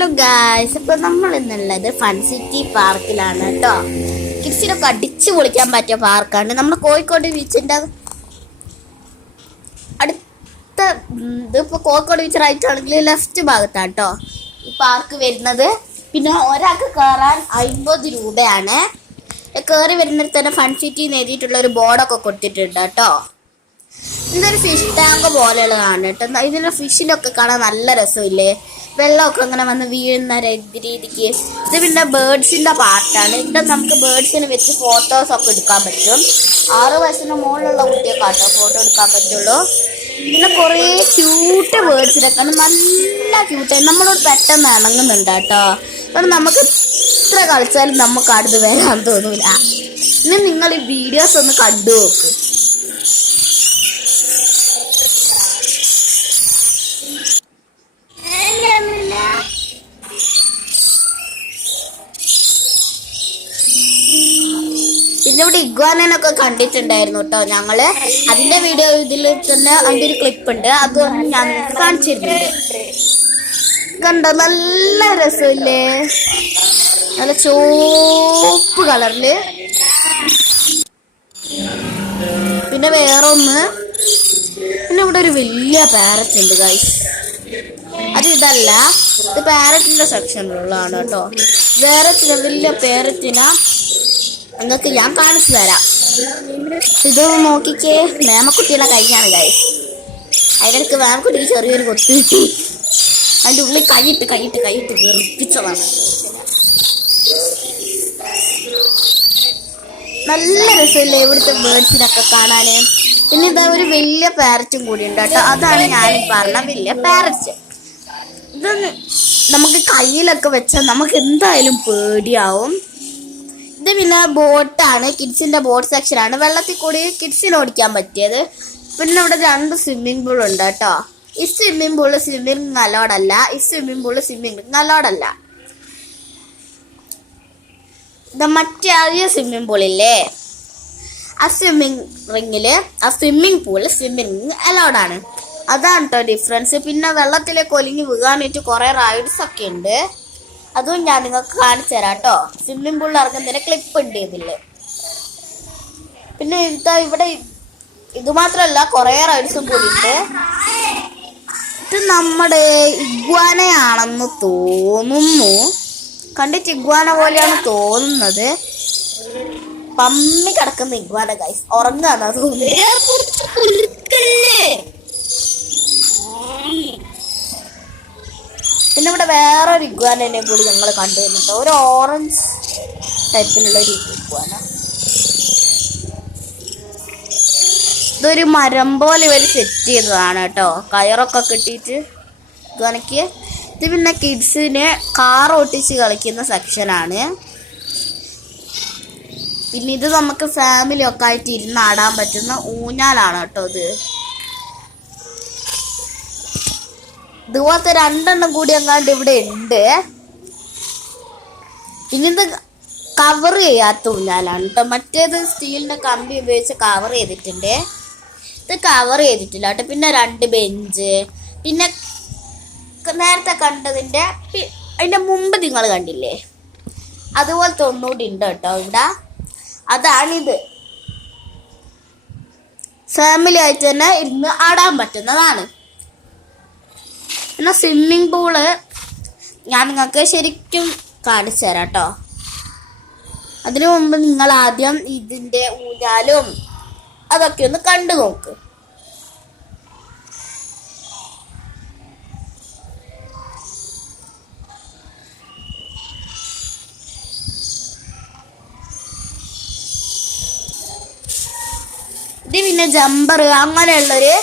Hello guys ഇപ്പൊ നമ്മൾ ഇന്നുള്ളത് ഫൺ സിറ്റി പാർക്കിലാണ് കേട്ടോ കിഡ്സിനൊക്കെ അടിച്ചു പൊളിക്കാൻ പറ്റിയ പാർക്കാണ് നമ്മൾ കോഴിക്കോട് ബീച്ചിന്റെ അടുത്ത ഇതിപ്പോൾ ഇതിപ്പോ കോഴിക്കോട് ബീച്ച് റൈറ്റ് ആണെങ്കിൽ ലെഫ്റ്റ് ഭാഗത്താണ് കേട്ടോ ഈ പാർക്ക് വരുന്നത്. പിന്നെ ഒരാൾക്ക് കയറാൻ അമ്പത് രൂപയാണ്. കയറി വരുന്നിടത്ത് തന്നെ ഫൺ സിറ്റി നേടിയിട്ടുള്ള ഒരു ബോർഡൊക്കെ കൊടുത്തിട്ടുണ്ട് കേട്ടോ ഇതൊരു ഫിഷ് ടാങ്ക് പോലെയുള്ളതാണ് കേട്ടോ ഇതിന്റെ ഫിഷിലൊക്കെ കാണാൻ നല്ല രസമില്ലേ? വെള്ളമൊക്കെ അങ്ങനെ വന്ന് വീഴുന്ന രീതിക്ക്. ഇത് പിന്നെ ബേർഡ്സിന്റെ പാർട്ടാണ്. ഇവിടെ നമുക്ക് ബേർഡ്സിനെ വെച്ച് ഫോട്ടോസ് ഒക്കെ എടുക്കാൻ പറ്റും. ആറ് വയസ്സിന് മുകളിലുള്ള കുട്ടിയൊക്കെ ആട്ടോ ഫോട്ടോ എടുക്കാൻ പറ്റുള്ളൂ. പിന്നെ കുറേ ക്യൂട്ട് ബേർഡ്സിനൊക്കെ നല്ല ക്യൂട്ട് നമ്മളോട് പെട്ടെന്ന് ഇണങ്ങുന്നുണ്ട് കേട്ടോ അപ്പം നമുക്ക് എത്ര കളിച്ചാലും നമുക്ക് അടുത്ത് വരാൻ തോന്നൂല. ഇനി നിങ്ങൾ ഈ വീഡിയോസ് ഒന്ന് കണ്ടു നോക്ക് ഇവിടെ ഇഗ്വാനൊക്കെ കണ്ടിട്ടുണ്ടായിരുന്നു കേട്ടോ ഞങ്ങൾ. അതിന്റെ വീഡിയോ ഇതിൽ തന്നെ അതിന്റെ ഒരു ക്ലിപ്പ് ഉണ്ട്. അത് ഞാൻ നിങ്ങൾക്ക് കണ്ടോ? നല്ല രസമില്ലേ? നല്ല ചോപ്പ് കളറിൽ. പിന്നെ വേറെ ഒന്ന് പിന്നെ ഇവിടെ ഒരു വലിയ പാരറ്റ് ഉണ്ട് ഗൈസ് അത് ഇതല്ല. ഇത് പാരറ്റിന്റെ സെക്ഷനിലുള്ളതാണ് കേട്ടോ. വേറെ ചില വലിയ പാരറ്റിന നിങ്ങൾക്ക് ഞാൻ കാണിച്ചു തരാം. ഇത് നോക്കിക്കേ മേമക്കുട്ടിയുടെ കൈയാണ് കൈ അതിലേക്ക് മേമക്കുട്ടിക്ക് ചെറിയൊരു കൊത്ത് അതിന്റെ ഉള്ളിൽ കൈയിട്ട് കൈയിട്ട് കൈയിട്ട് വെറുപ്പിച്ചതാണ്. നല്ല രസമില്ലേ ഇവിടുത്തെ ബേർഡ്സിനൊക്കെ കാണാന്. പിന്നെ ഇതാ ഒരു വലിയ പാരറ്റും കൂടി ഉണ്ട് കേട്ടോ. അതാണ് ഞാൻ പറഞ്ഞ വലിയ പാരറ്റ് ഇത് നമുക്ക് കയ്യിലൊക്കെ വെച്ചാൽ നമുക്ക് എന്തായാലും പേടിയാവും. ഇത് പിന്നെ ബോട്ടാണ് കിഡ്സിന്റെ ബോട്ട് സെക്ഷനാണ് വെള്ളത്തിൽ കൂടി കിഡ്സിന് ഓടിക്കാൻ പറ്റിയത്. പിന്നെ ഇവിടെ രണ്ട് സ്വിമ്മിംഗ് പൂൾ ഉണ്ട് കേട്ടോ. ഈ സ്വിമ്മിംഗ് പൂൾ സ്വിമ്മിംഗ് നല്ലോടല്ല. ഈ സ്വിമ്മിംഗ് പൂൾ സ്വിമ്മിംഗ് നല്ലോടല്ല. മറ്റേ ആദ്യ സ്വിമ്മിംഗ് പൂളില്ലേ ആ സ്വിമ്മിംഗ് റിങ്ങിൽ ആ സ്വിമ്മിംഗ് പൂൾ സ്വിമ്മിംഗ് അലൗഡാണ് അതാണ് കേട്ടോ ഡിഫറൻസ് പിന്നെ വെള്ളത്തിലേക്ക് ഒലിഞ്ഞ് വീഴാനായിട്ട് കുറേ റൈഡ്സ് ഒക്കെ ഉണ്ട്. അതും ഞാൻ നിങ്ങൾക്ക് കാണിച്ചു തരാം കേട്ടോ. സ്വിമ്മിംഗ് പൂളിൽ ഇറങ്ങുന്നതിന് ക്ലിപ്പ് ഉണ്ട് ഇതിൽ പിന്നെ ഇതാ ഇവിടെ ഇത് മാത്രമല്ല കുറേ റൈഡ്സും കൂടിയിട്ട് ഇത് നമ്മുടെ ഇഗ്വാനയാണെന്ന് തോന്നുന്നു. കണ്ടിട്ട് ഇഗ്വാന പോലെയാണ് തോന്നുന്നത്. പമ്മി കിടക്കുന്ന ഇഗ്വാന ഗൈസ് ഉറങ്ങാന്നാ തോന്നുന്നത്. ഒരു ഇഗ്വാനെ കൂടി ഞങ്ങൾ കണ്ടുവരുന്നുണ്ട് ഒരു ഓറഞ്ച് ടൈപ്പിലുള്ള ഒരു ഇഗ്വാന ഇതൊരു മരം പോലെ ഇവർ സെറ്റ് ചെയ്തതാണ് കേട്ടോ. കയറൊക്കെ കിട്ടിയിട്ട് ഇഗ്വാനയ്ക്ക് ഇത് പിന്നെ കിഡ്സിന് കാർ ഓട്ടിച്ച് കളിക്കുന്ന സെക്ഷനാണ്. പിന്നെ ഇത് നമുക്ക് ഫാമിലി ഒക്കെ ആയിട്ട് ഇരുന്ന് ആടാൻ പറ്റുന്ന ഊഞ്ഞാലാണ് കേട്ടോ ഇത്. ഇതുപോലത്തെ രണ്ടെണ്ണം കൂടി എങ്ങാണ്ട് ഇവിടെ ഉണ്ട്. ഇങ്ങനത്തെ കവർ ചെയ്യാത്ത ഊഞ്ഞാലാണ് കേട്ടോ മറ്റേത് സ്റ്റീലിന്റെ കമ്പി ഉപയോഗിച്ച് കവർ ചെയ്തിട്ടുണ്ട്. ഇത് കവർ ചെയ്തിട്ടില്ല കേട്ടോ. പിന്നെ രണ്ട് ബെഞ്ച് പിന്നെ നേരത്തെ കണ്ടതിന്റെ അതിന്റെ മുമ്പ് നിങ്ങൾ കണ്ടില്ലേ? അതുപോലത്തെ ഒന്നുകൂടി ഉണ്ട് കേട്ടോ ഇവിടെ. അതാണിത്. ഫാമിലി ആയിട്ട് തന്നെ ഇരുന്ന് ആടാൻ പറ്റുന്നതാണ്. പിന്നെ സ്വിമ്മിംഗ് പൂൾ ഞാൻ നിങ്ങൾക്ക് ശരിക്കും കാണിച്ചു തരാം കേട്ടോ അതിനു മുമ്പ് നിങ്ങൾ ആദ്യം ഇതിന്റെ ഊഞ്ഞാലും അതൊക്കെ ഒന്ന് കണ്ടു നോക്ക്. ഇത് പിന്നെ ജമ്പർ അങ്ങനെയുള്ളൊരു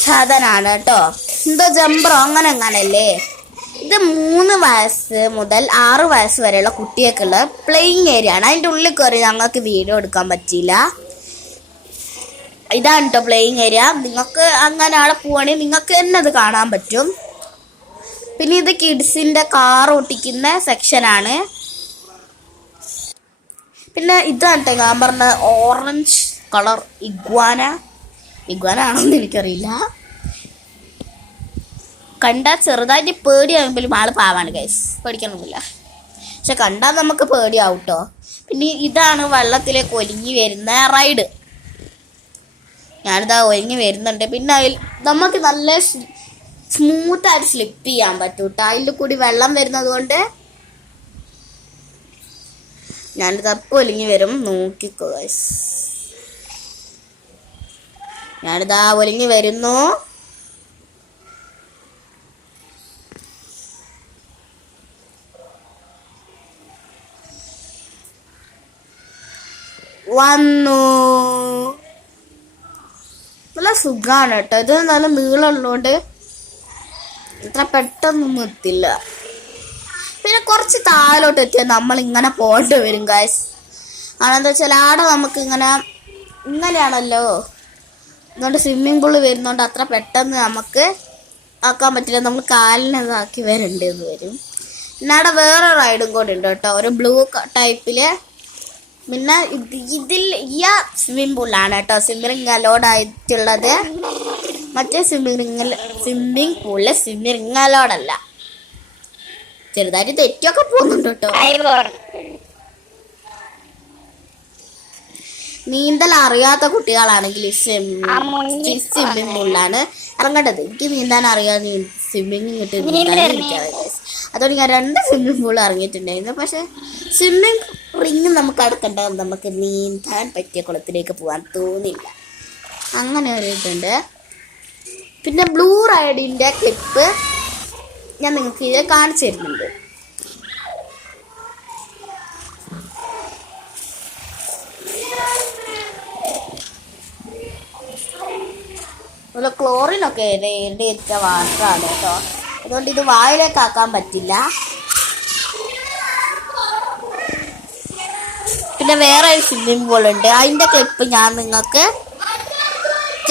സാധനമാണ് കേട്ടോ എന്തോ ജമ്പറോ അങ്ങനെ അങ്ങനല്ലേ ഇത് മൂന്ന് വയസ്സ് മുതൽ ആറ് വയസ്സ് വരെയുള്ള കുട്ടികൾക്കുള്ള പ്ലേയിങ് ഏരിയ ആണ്. അതിന്റെ ഉള്ളിൽ കയറി ഞങ്ങൾക്ക് വീഡിയോ എടുക്കാൻ പറ്റിയില്ല. ഇതാണ് കേട്ടോ പ്ലേയിങ് ഏരിയ നിങ്ങൾക്ക് അങ്ങനെ അവിടെ പോവുകയാണെങ്കിൽ നിങ്ങൾക്ക് തന്നെ അത് കാണാൻ പറ്റും. പിന്നെ ഇത് കിഡ്സിന്റെ കാർ ഓട്ടിക്കുന്ന സെക്ഷനാണ് പിന്നെ ഇതാണ് കേട്ടോ ഞാൻ പറഞ്ഞ ഓറഞ്ച് കളർ ഇഗ്വാന ഇഗ്വാന ആണോന്ന് എനിക്കറിയില്ല. കണ്ടാൽ ചെറുതായിട്ട് പേടിയാകുമ്പോഴും ആൾ പാവാണ് ഗൈസ് പേടിക്കണമില്ല പക്ഷെ കണ്ടാൽ നമുക്ക് പേടിയാവും കേട്ടോ പിന്നെ ഇതാണ് വെള്ളത്തിലേക്ക് ഒലിഞ്ഞു വരുന്ന റൈഡ് ഞാനിതാ ഒലിഞ്ഞു വരുന്നുണ്ട്. പിന്നെ അതിൽ നമുക്ക് നല്ല സ്മൂത്തായിട്ട് സ്ലിപ്പ് ചെയ്യാൻ പറ്റും കേട്ടോ അതിൽ കൂടി വെള്ളം വരുന്നത് കൊണ്ട് ഞാനിത് അപ്പം ഒലിഞ്ഞു വരും. നോക്കിക്കോ ഗൈസ് ഞാനിതാ ഒലിഞ്ഞു വരുന്നു. വന്നു. നല്ല സുഖാണ് കേട്ടോ. ഇത് നല്ല നീളമുള്ളതുകൊണ്ട് ഇത്ര പെട്ടെന്നൊന്നും എത്തില്ല. പിന്നെ കുറച്ച് താഴോട്ട് എത്തിയാൽ നമ്മൾ ഇങ്ങനെ പോകേണ്ടി വരും ഗായ്സ് ആണെന്താ വെച്ചാൽ ആടെ നമുക്ക് ഇങ്ങനെ ഇങ്ങനെയാണല്ലോ. അതുകൊണ്ട് സ്വിമ്മിംഗ് പൂൾ വരുന്നതുകൊണ്ട് അത്ര പെട്ടെന്ന് നമുക്ക് ആക്കാൻ പറ്റില്ല. നമ്മൾ കാലിനെ ഇതാക്കി വരേണ്ടതെന്ന് വരും. പിന്നെ അവിടെ വേറെ റൈഡും കൂടെ ഉണ്ട് കേട്ടോ. ഒരു ബ്ലൂ ടൈപ്പിൽ പിന്നെ ഇത് ഇതിൽ ഈ സ്വിമ്മിംഗ് പൂളാണ് കേട്ടോ. സ്വിമ്മിംഗ് അലോഡ് ആയിട്ടുള്ളത്. മറ്റേ സ്വിമ്മിംഗ് സ്വിമ്മിംഗ് പൂളിലെ സ്വിമ്മിംഗ് അല്ല. ചെറുതായിട്ട് തെറ്റൊക്കെ പോകുന്നുണ്ട് കേട്ടോ. നീന്തൽ അറിയാത്ത കുട്ടികളാണെങ്കിൽ സ്വിമ്മിംഗ് പൂളിലാണ് ഇറങ്ങേണ്ടത്. എനിക്ക് നീന്താൻ അറിയാതെ സ്വിമ്മിങ് കിട്ടി അതുകൊണ്ട് ഞാൻ രണ്ട് സ്വിമ്മിംഗ് പൂൾ ഇറങ്ങിയിട്ടുണ്ടായിരുന്നു. പക്ഷെ സ്വിമ്മിംഗ് റിങ് നമുക്ക് അടുക്കണ്ട നമുക്ക് നീന്താൻ പറ്റിയ കുളത്തിലേക്ക് പോകാൻ തോന്നില്ല. അങ്ങനെ ഒരു ഇതുണ്ട്. പിന്നെ ബ്ലൂ റൈഡിന്റെ ക്ലിപ്പ് ഞാൻ നിങ്ങൾക്ക് ഇത് കാണിച്ചു തരുന്നുണ്ട്. അതുപോലെ ക്ലോറിനൊക്കെ എഴുതിയിട്ട വാട്ടറാണ് കേട്ടോ. അതുകൊണ്ട് ഇത് വായിലേക്കാക്കാൻ പറ്റില്ല. പിന്നെ വേറെ ഒരു സ്വിമ്മിംഗ് പൂൾ ഉണ്ട്. അതിന്റെ ക്ലിപ്പ് ഞാൻ നിങ്ങൾക്ക്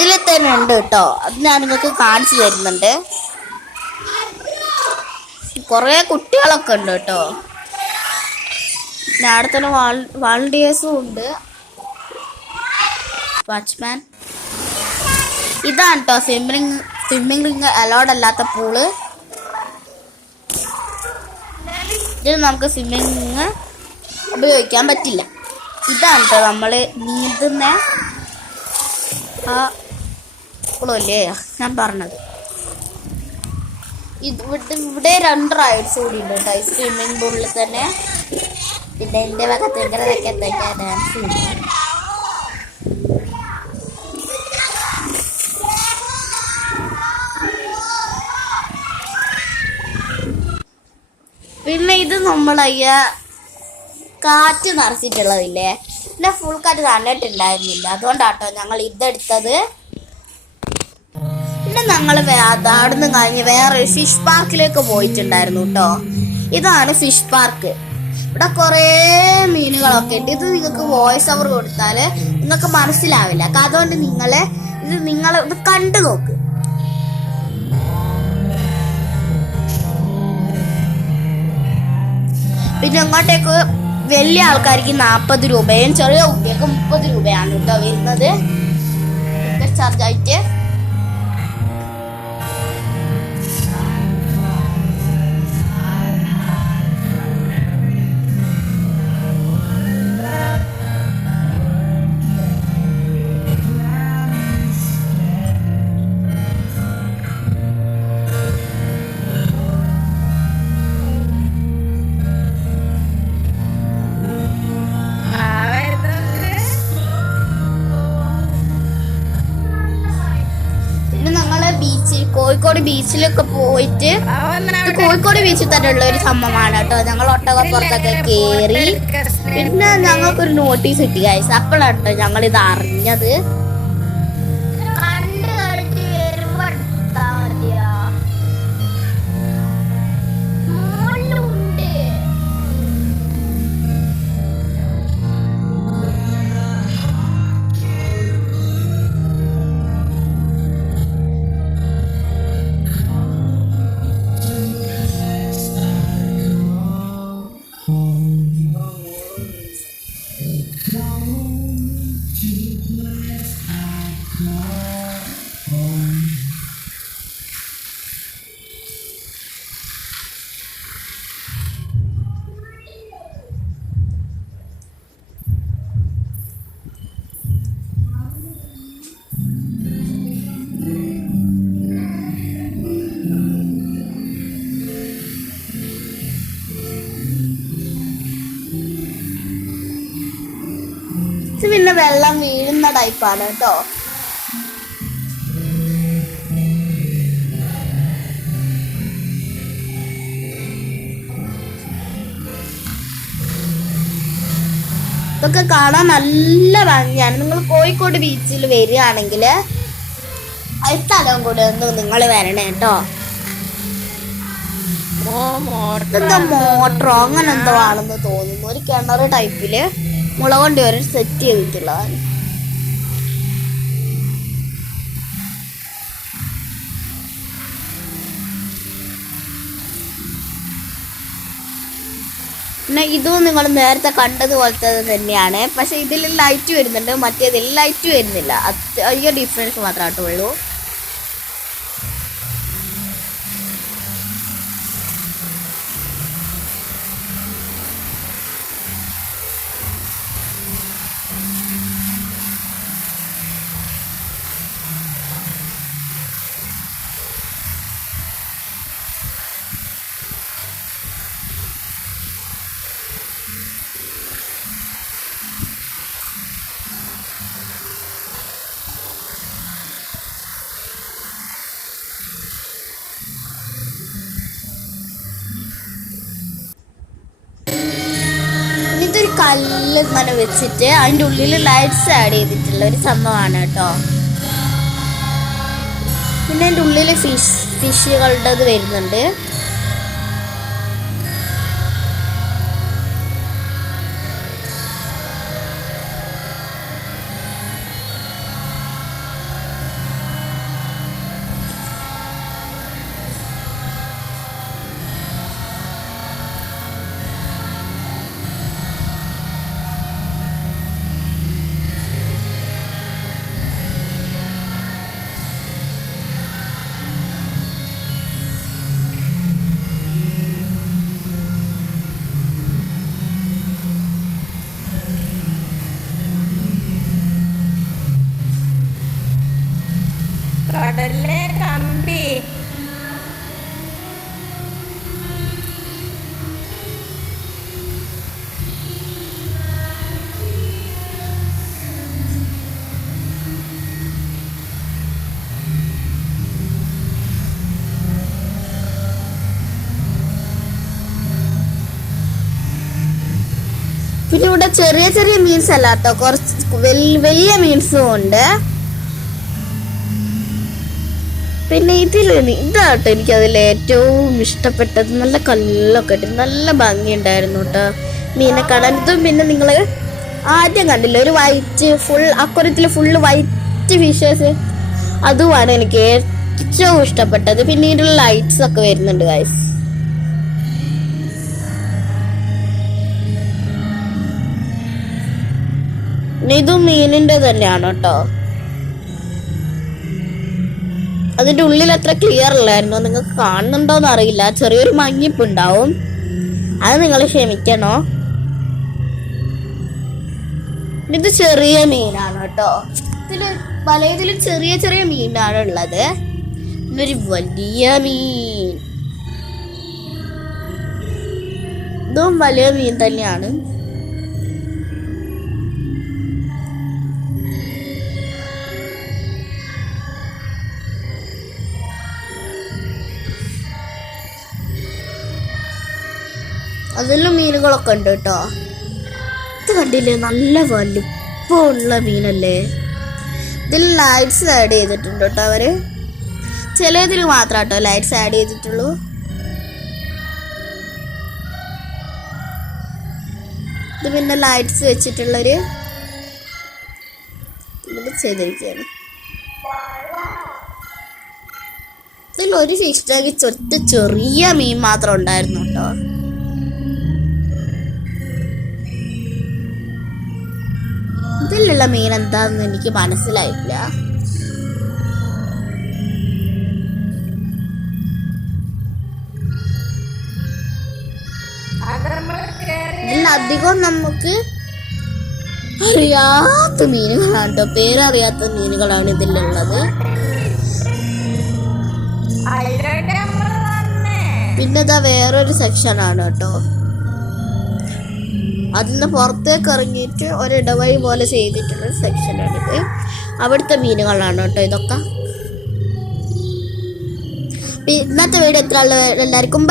ഇതിൽ തന്നെ ഉണ്ട് കേട്ടോ. അത് ഞാൻ നിങ്ങൾക്ക് കാണിച്ചു തരുന്നുണ്ട്. കുറേ കുട്ടികളൊക്കെ ഉണ്ട് കേട്ടോ. അവിടെ തന്നെ വാളണ്ടിയേഴ്സും ഉണ്ട്. വാച്ച്മാൻ ഇതാണ് കേട്ടോ. സ്വിമ്മിങ് സ്വിമ്മിംഗ് റിങ് അലോഡ് അല്ലാത്ത പൂൾ ഇതിൽ നമുക്ക് സ്വിമ്മിങ് ഉപയോഗിക്കാൻ പറ്റില്ല. ഇതാണ് കേട്ടോ നമ്മൾ നീന്തുന്ന ആ കുളമല്ലേ ഞാൻ പറഞ്ഞത്. ഇത് ഇവിടെ ഇവിടെ രണ്ട് റൈഡ്സ് കൂടി ഉണ്ട് കേട്ടോ. ഈ സ്വിമ്മിംഗ് പൂളിൽ തന്നെ. പിന്നെ എന്റെ ഭാഗത്ത് ഭയങ്കര വെക്കത്തേക്ക് ഡാൻസ് പിന്നെ ഇത് നമ്മളയ്യ കാറ്റ് നിറച്ചിട്ടുള്ളതില്ലേ? പിന്നെ ഫുൾ കാറ്റ് കണ്ടിട്ടുണ്ടായിരുന്നില്ല. അതുകൊണ്ടാട്ടോ ഞങ്ങൾ ഇതെടുത്തത്. പിന്നെ ഞങ്ങൾ അവിടുന്ന് കഴിഞ്ഞ് വേറെ ഫിഷ് പാർക്കിലേക്ക് പോയിട്ടുണ്ടായിരുന്നു കേട്ടോ ഇതാണ് ഫിഷ് പാർക്ക് ഇവിടെ കുറേ മീനുകളൊക്കെ ഉണ്ട്. ഇത് നിങ്ങൾക്ക് വോയിസ് ഓവർ കൊടുത്താൽ നിങ്ങൾക്ക് മനസ്സിലാവില്ല. അതുകൊണ്ട് നിങ്ങളെ ഇത് നിങ്ങൾ ഇത് കണ്ടു നോക്ക്. പിന്നെ അങ്ങോട്ടേക്ക് വലിയ ആൾക്കാർക്ക് നാൽപ്പത് രൂപയും ചെറിയ കുട്ടികൾക്ക് മുപ്പത് രൂപയാണ് കേട്ടോ വരുന്നത്. ചാർജ് ആയിട്ട്. കോഴിക്കോട് ബീച്ചിലൊക്കെ പോയിട്ട് കോഴിക്കോട് ബീച്ചിൽ തന്നെ ഉള്ള ഒരു സംഭവമാണ് കേട്ടോ. ഞങ്ങൾ ഒട്ടകപ്പുറത്തൊക്കെ കേറി. പിന്നെ ഞങ്ങൾക്കൊരു നോട്ടീസ് കിട്ടി കാഴ്ച അപ്പോഴാണ് കേട്ടോ ഞങ്ങൾ ഇത് അറിഞ്ഞത്. വെള്ളം വീഴുന്ന ടൈപ്പാണ് കേട്ടോ. ഇതൊക്കെ കാണാൻ നല്ല ഭംഗിയാണ്. നിങ്ങൾ കോഴിക്കോട് ബീച്ചിൽ വരികയാണെങ്കിൽ ആ സ്ഥലവും കൂടെ ഒന്ന് നിങ്ങൾ വരണേ കേട്ടോ. ഇതെന്താ മോട്ടറോ അങ്ങനെ എന്തോ ആണെന്ന് തോന്നുന്നു. ഒരു കിണർ ടൈപ്പിൽ. മുള കൊണ്ട് ഒരു സെറ്റ് ചെയ്തിട്ടുള്ളതാണ്. പിന്നെ ഇതും നിങ്ങൾ നേരത്തെ കണ്ടതുപോലത്തെ തന്നെയാണ്. പക്ഷെ ഇതിൽ ലൈറ്റ് വരുന്നുണ്ട് മറ്റേതിൽ ലൈറ്റ് വരുന്നില്ല. അയ്യോ ഡിഫറൻസ് മാത്രമായിട്ടുള്ളൂ കല്ല് ഇങ്ങനെ വെച്ചിട്ട് അതിന്റെ ഉള്ളിൽ ലൈറ്റ്സ് ആഡ് ചെയ്തിട്ടുള്ള ഒരു സംഭവമാണ് കേട്ടോ. പിന്നെ അതിന്റെ ഉള്ളിൽ ഫിഷ് ഫിഷുകളുടെ ഇത് വരുന്നുണ്ട്. ഇവിടെ ചെറിയ ചെറിയ മീൻസ് അല്ലാത്ത. കുറച്ച് വലിയ മീൻസും ഉണ്ട്. പിന്നെ ഇതിൽ ഇതാട്ടോ എനിക്ക് അതിൽ ഏറ്റവും ഇഷ്ടപ്പെട്ടത്. നല്ല കല്ലൊക്കെ ഇട്ട് നല്ല ഭംഗിയുണ്ടായിരുന്നു കേട്ടോ മീനെ ഇതും പിന്നെ നിങ്ങൾ ആദ്യം കണ്ടില്ല? ഒരു വൈറ്റ് ഫുൾ അക്കുറത്തിൽ ഫുള്ള് വൈറ്റ് ഫിഷസ് അതുമാണ് എനിക്ക് ഏറ്റവും ഇഷ്ടപ്പെട്ടത്. പിന്നീടുള്ള ലൈറ്റ്സ് ഒക്കെ വരുന്നുണ്ട് ഗൈസ് ഇതും മീനിന്റെ തന്നെയാണ് കേട്ടോ. അതിന്റെ ഉള്ളിൽ അത്ര ക്ലിയർ അല്ലായിരുന്നു? നിങ്ങൾക്ക് കാണുന്നുണ്ടോന്ന് അറിയില്ല. ചെറിയൊരു മഞ്ഞിപ്പ് ഉണ്ടാവും അത് നിങ്ങൾ ക്ഷമിക്കണോ? ഇത് ചെറിയ മീനാണ് കേട്ടോ. ഇതിൽ പലതിലും ചെറിയ ചെറിയ മീനാണ് ഉള്ളത്. ഒരു വലിയ മീൻ. ഇതും വലിയ മീൻ തന്നെയാണ്. അതിലും മീനുകളൊക്കെ ഉണ്ട് കേട്ടോ. ഇത് കണ്ടില്ലേ? നല്ല വലിപ്പമുള്ള മീനല്ലേ? ഇതിൽ ലൈറ്റ്സ് ആഡ് ചെയ്തിട്ടുണ്ട് കേട്ടോ അവർ. ചിലതിൽ മാത്രം കേട്ടോ ലൈറ്റ്സ് ആഡ് ചെയ്തിട്ടുള്ളൂ. ഇത് പിന്നെ ലൈറ്റ്സ് വെച്ചിട്ടുള്ളൊരു ചെയ്തിരിക്കുകയാണ്. ഇതിൽ ഒരു ഫിഷ് ടാഗ് ഒറ്റ ചെറിയ മീൻ മാത്രം ഉണ്ടായിരുന്നു കേട്ടോ. ഇതിലുള്ള മീൻ എന്താന്ന് എനിക്ക് മനസ്സിലായില്ല. അധികം നമുക്ക് അറിയാത്ത മീനുകളാണ് കേട്ടോ പേരറിയാത്ത മീനുകളാണ് ഇതിലുള്ളത്. പിന്നെ ഇതാ വേറൊരു സെക്ഷൻ ആണ് കേട്ടോ അതിൽ നിന്ന് പുറത്തേക്ക് ഇറങ്ങിയിട്ട് ഒരു പോലെ ചെയ്തിട്ടുള്ള സെക്ഷനാണിത്. അവിടുത്തെ മീനുകളാണ് കേട്ടോ ഇതൊക്കെ. ഇന്നത്തെ വീഡിയോ എത്ര എല്ലാവർക്കും